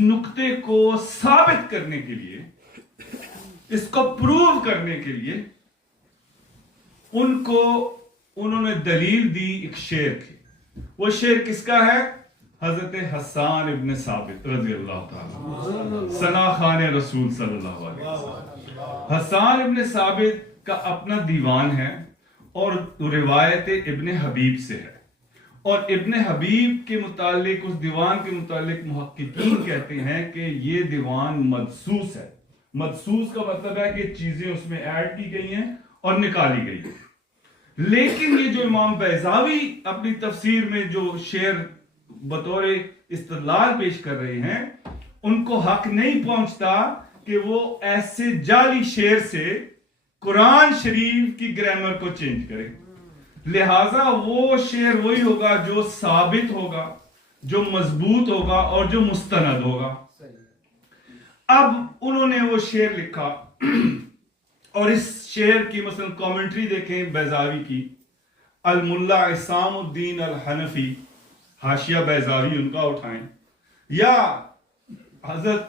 نقطے کو ثابت کرنے کے لیے، اس کو پروو کرنے کے لیے انہوں نے دلیل دی ایک شعر کی. وہ شعر کس کا ہے؟ حضرت حسان ابن ثابت رضی اللہ تعالیٰ، ثنا خان رسول صلی اللہ علیہ وسلم. حسان ابن ثابت کا اپنا دیوان ہے اور روایت ابن حبیب سے ہے، اور ابن حبیب کے متعلق، اس دیوان کے متعلق محققین کہتے ہیں کہ یہ دیوان مدسوس ہے. مدسوس کا مطلب ہے کہ چیزیں اس میں ایڈ کی گئی ہیں اور نکالی گئی ہیں. لیکن یہ جو امام بیضاوی اپنی تفسیر میں جو شعر بطور استدلال پیش کر رہے ہیں، ان کو حق نہیں پہنچتا کہ وہ ایسے جعلی شعر سے قرآن شریف کی گرامر کو چینج کرے. لہٰذا وہ شعر وہی ہوگا جو ثابت ہوگا، جو مضبوط ہوگا اور جو مستند ہوگا. اب انہوں نے وہ شعر لکھا اور اس شعر کی مثلا کامنٹری دیکھیں بیضاوی کی. الملا عصام الدین الحنفی، حاشیہ بیضاوی ان کا اٹھائیں، یا حضرت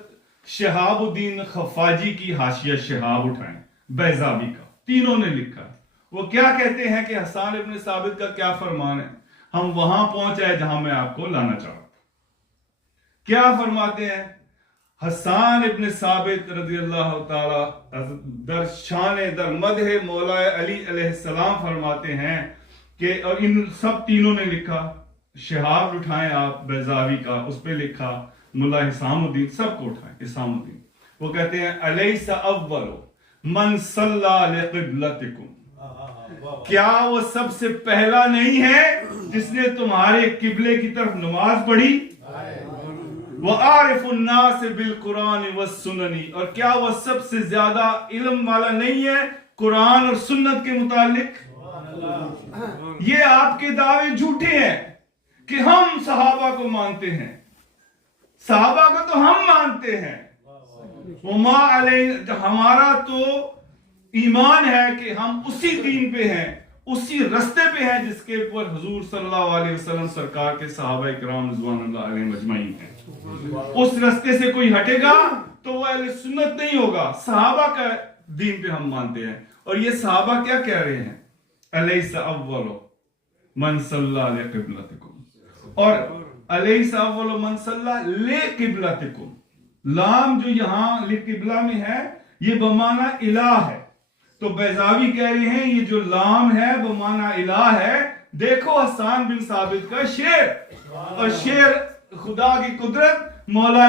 شہاب الدین خفاجی کی حاشیہ شہاب اٹھائیں بیضاوی کا. تینوں نے لکھا. وہ کیا کہتے ہیں کہ حسان ابن ثابت کا کیا فرمان ہے؟ ہم وہاں پہنچ آئے جہاں میں آپ کو لانا چاہتا. کیا فرماتے ہیں؟ حسان ابن ثابت رضی اللہ تعالی در شان در مدح مولا علی علیہ السلام فرماتے ہیں کہ، اور ان سب تینوں نے لکھا، شہاب اٹھائیں آپ بیضاوی کا، اس پہ لکھا ملا حسام الدین، سب کو اٹھائیں حسام الدین. وہ کہتے ہیں الیس اول من صلی لقبلتکم، کیا وہ سب سے پہلا نہیں ہے جس نے تمہارے قبلے کی طرف نماز پڑھی؟ وَعَارِفُ النَّاسِ بِالْقُرْآنِ وَالسُّنَنِ، اور کیا وہ سب سے زیادہ علم والا نہیں ہے قرآن اور سنت کے متعلق؟ یہ آپ کے دعوے جھوٹے ہیں کہ ہم صحابہ کو مانتے ہیں. صحابہ کو تو ہم مانتے ہیں، وما علیہ، ہمارا تو ایمان ہے کہ ہم اسی دین پہ ہیں، اسی رستے پہ ہیں جس کے اوپر حضور صلی اللہ علیہ وسلم سرکار کے صحابہ اکرام رضوان اللہ علیہم اجمعین ہیں. اس رستے سے کوئی ہٹے گا تو وہ اہل سنت نہیں ہوگا. صحابہ کا دین پہ ہم مانتے ہیں. اور یہ صحابہ کیا کہہ رہے ہیں؟ الیس اول من صلی لقبلتکم، اور الیس اول من صلی لقبلتکم، لام جو یہاں لقبلہ میں ہے یہ بمعنی الہ ہے. تو بیضاوی کہہ رہے ہیں یہ جو لام ہے بمعنی الہ ہے. دیکھو حسان بن ثابت کا شعر، اور شعر خدا کی قدرت مولا